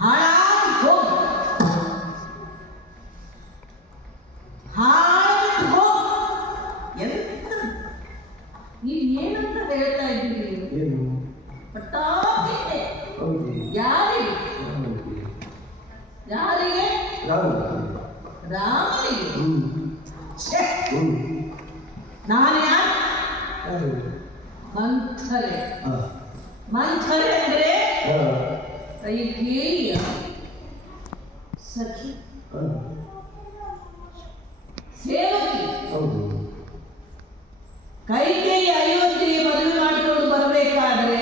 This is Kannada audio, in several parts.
ಹಾಳಾಗಿ ಹೋಗು. ಹಾಳಾಗಿ ಹೋಗು. ಎಂತ? ನೀವು ಏನಂತ ಹೇಳ್ತಾ ಇದ್ದೀರಿ? ಏನು? ಪಟ್ಟಾಪಿಟ್ಟೆ ಯಾರಿಗೆ? ರಾಮನಿಗೆ. ನಾನು ಯಾರು? ಮಂಥರೆ ಮಂಥರೆ ಅಂದ್ರೆ? ಹಾ ಕೈಕೇಯಿಯ ಸಖಿ ಸೇವಕಿ ಕೈಕೇಯಿ ಅಯೋಧ್ಯೆಗೆ ಮದುವೆ ಮಾಡಿಕೊಂಡು ಬರಬೇಕಾದ್ರೆ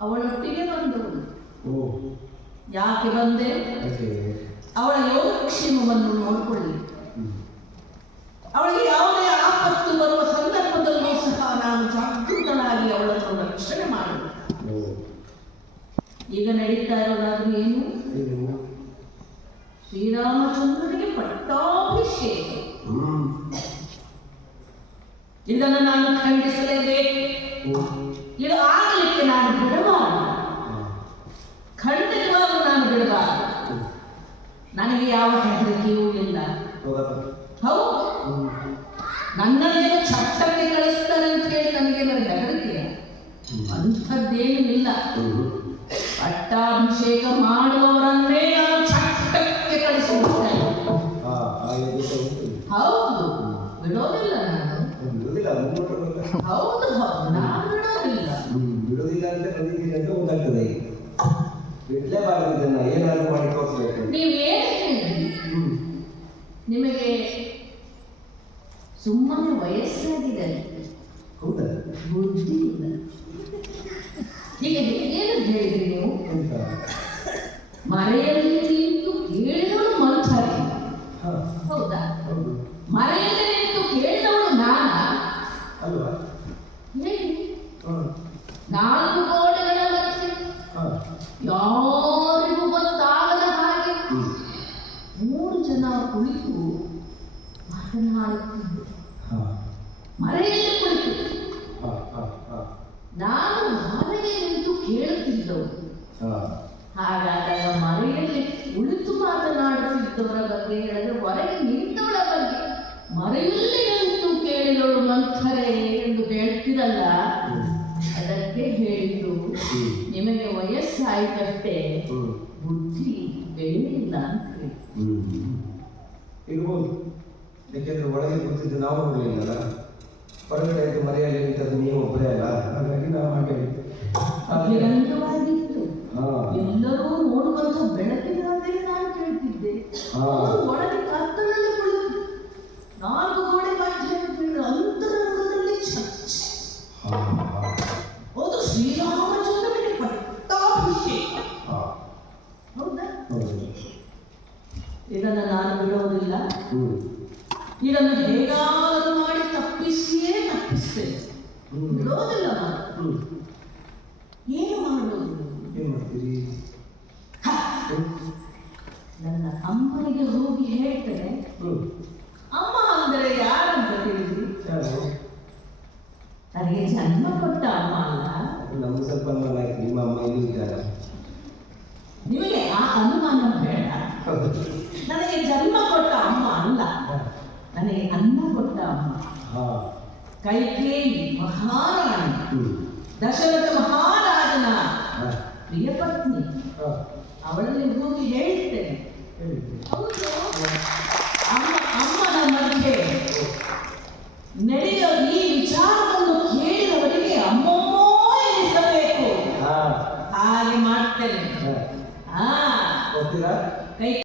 ಅವಳೊಟ್ಟಿಗೆ ಬಂದವಳು ಯಾಕೆ ಬಂದೆ? ಅವಳ ಯೋಗಕ್ಷೇಮವನ್ನು ನೋಡಿಕೊಳ್ಳಿ. ಅವಳಿಗೆ ಯಾವುದೇ ಆಪತ್ತು ಬರುವ ಸಂದರ್ಭದಲ್ಲೂ ಸಹ ನಾನು ಜಾಗೃತನಾಗಿ ಅವಳನ್ನು ರಕ್ಷಣೆ ಮಾಡುವೆ ಓ ಈಗ ನಡೀತಾ ಇರೋದಾದ್ರೂ ಏನು? ಶ್ರೀರಾಮಚಂದ್ರನಿಗೆ ಪಟ್ಟಾಭಿಷೇಕ. ಇದನ್ನು ನಾನು ಖಂಡಿಸಲೇಬೇಕು. ಇದು ಆಗಲಿಕ್ಕೆ ನಾನು ಬಿಡಬಾರದು. ಹಾ ಖಂಡಿತವಾಗೂ ನಾನು ಬಿಡಬಾರದು. ಹ್ಮ್. ನನಗೆ ಯಾವ ಹೆದರಿಕೆಯೂ ಇಲ್ಲ. ಹೌದಾ? ನನ್ನನ್ನೇನು ಚಟ್ಟಕ್ಕೆ ಕಳಿಸ್ತಾರೆ ಅಂತ ಹೇಳಿ ನನಗೇನು ಹೆದರಿಕೆ ಅಂಥದ್ದೇನು ಇಲ್ಲ ಪಟ್ಟಾಭಿಷೇಕ ಮಾಡುವವರನ್ನೇ ನಾನು ಚಟ್ಟಕ್ಕೆ ಕಳಿಸಿಬಿಡ್ತೇನೆ ಹೌದು ಬಿಡೋದಿಲ್ಲ ನಾನು. ಹೌದು ಹೌದು ನಾನು ಬಿಡೋದಿಲ್ಲ. ಬಿಡೋದಿಲ್ಲ ಅಂತ ಅಂತ ಗೊತ್ತಾಗ್ತದೆ ಬಿಡ್ಲೇಬಾರದು ಇದನ್ನ ಏನಾದ್ರು ಮಾಡಿ ತೋರಿಸ್ಬೇಕು. ನೀವು ಹೇಳಿ? ನಿಮಗೆ ಸುಮ್ಮನೆ ವಯಸ್ಸಾಗಿದೆ ಹೌದಾ? ಬುದ್ಧಿ ಇಲ್ಲ. ಈಗ ಏನು ಹೇಳಿದ್ರಿ ನೀವು ಎಂತ ಮರೆಯಲ್ಲಿ ನಿಂತು ಕೇಳಿದವಳು ಮಂಥರೆ ಹಾ ಹೌದಾ ಹೌದು ಮರೆಯಲ್ಲಿ ನಿಂತು ಕೇಳಿದವಳು ನಾನ ಅಲ್ವಾ ಹೇಳಿ ಹಾ ನಾಲ್ಕು ಗೋಡೆಗಳ ಮಧ್ಯೆ ಹಾ ಯಾರಿಗೂ ಗೊತ್ತಾಗದ ಹಾಗೆ ಹ್ಮ್ ಮೂರು ಜನ ಕುಳಿತು ಮಾತನಾಡುತ್ತಿದ್ದರು ಹಾ ಮರೆಯಲ್ಲಿ ಕುಳಿತು ಹಾ ಹಾ ಹಾ ನಾನು ಹೊರಗೆ ನಿಂತು ಹಾ. ಹಾಗಾದಾಗ ಮರೆಯಲ್ಲಿ ಉಳಿತು ಮಾತನಾಡುತ್ತಿದ್ದವರ ಬಗ್ಗೆ ಹೇಳಿದ್ರೆ ಹೊರಗೆ ನಿಂತವಳ ಬಗ್ಗೆ ಮರೆಯಲ್ಲಿ ನಿಂತು ಕೇಳಿದವಳು ಮಂಥರೆ ಎಂದು ಹೇಳ್ತಿರಲ್ಲ? ಅದಕ್ಕೆ ಹೇಳಿದ್ದು ನಿಮಗೆ ವಯಸ್ಸಾಯ್ತಷ್ಟೇ. ಬುದ್ಧಿ ಬೆಳೆಯಿಲ್ಲ ಅಂತ ಇರ್ಬೋದು. ಯಾಕೆಂದ್ರೆ ಒಳಗೆ ಕೂತಿದ್ದು ನಾವು ನೋಡ್ಲಿಲ್ಲಲ್ಲ ಹೊರಗಡೆ ಮರೆಯಲ್ಲಿ ನಿಂತದ್ದು ನೀವು ಒಬ್ಬರೇ ಅಲ್ಲ? ಹಾಗಾಗಿ ನಾವು ಇದನ್ನು ಹೇಗಾದರೂ ಮಾಡಿ ತಪ್ಪಿಸಿಯೇ ತಪ್ಪಿಸ್ತೇನೆ. ಬಿಡೋದಿಲ್ಲ ನಾನು. ಏನು ಮಾಡೋದು? ಏನ್ ಮಾಡ್ತೀರಿ? ಹ, ನನ್ನ ಅಮ್ಮನಿಗೆ ಹೋಗಿ ಹೇಳ್ತೇನೆ. ಅಮ್ಮ ಅಂದರೆ ಯಾರಂತ ತಿಳಿದು ನನಗೆ ಜನ್ಮ ಕೊಟ್ಟ ಅಮ್ಮ ಅಲ್ಲ. ನಮ್ಗೆ ಸ್ವಲ್ಪ ಅನುಮಾನ ಆಯ್ತು. ನಿಮ್ಮ ಅಮ್ಮ ಇಲ್ಲಿ ಇದ್ದಾರೆ. ನಿಮಗೆ ಆ ಅನುಮಾನ ಬೇಡ. ನನಗೆ ಜನ್ಮ ಕೊಟ್ಟ ನನಗೆ ಅನ್ನ ಕೊಟ್ಟ ಅಮ್ಮ ಕೈಕೇಯಿ ಮಹಾರಾಣಿ. ದಶರಥ ಮಹಾರಾಜನ ಪ್ರಿಯ ಪತ್ನಿ ಅವಳಲ್ಲಿ ಹೋಗಿ ಹೇಳ್ತೇನೆ ಅಮ್ಮ ಅಮ್ಮನ ಮಧ್ಯೆ ನಡೆಯುವ ಈ ವಿಚಾರವನ್ನು ಕೇಳಿದವರಿಗೆ ಅಮ್ಮಮ್ಮೋ ಎನಿಸಬೇಕು. ಹಾಗೆ ಮಾಡ್ತೇನೆ. ಹಾ. ಕೈ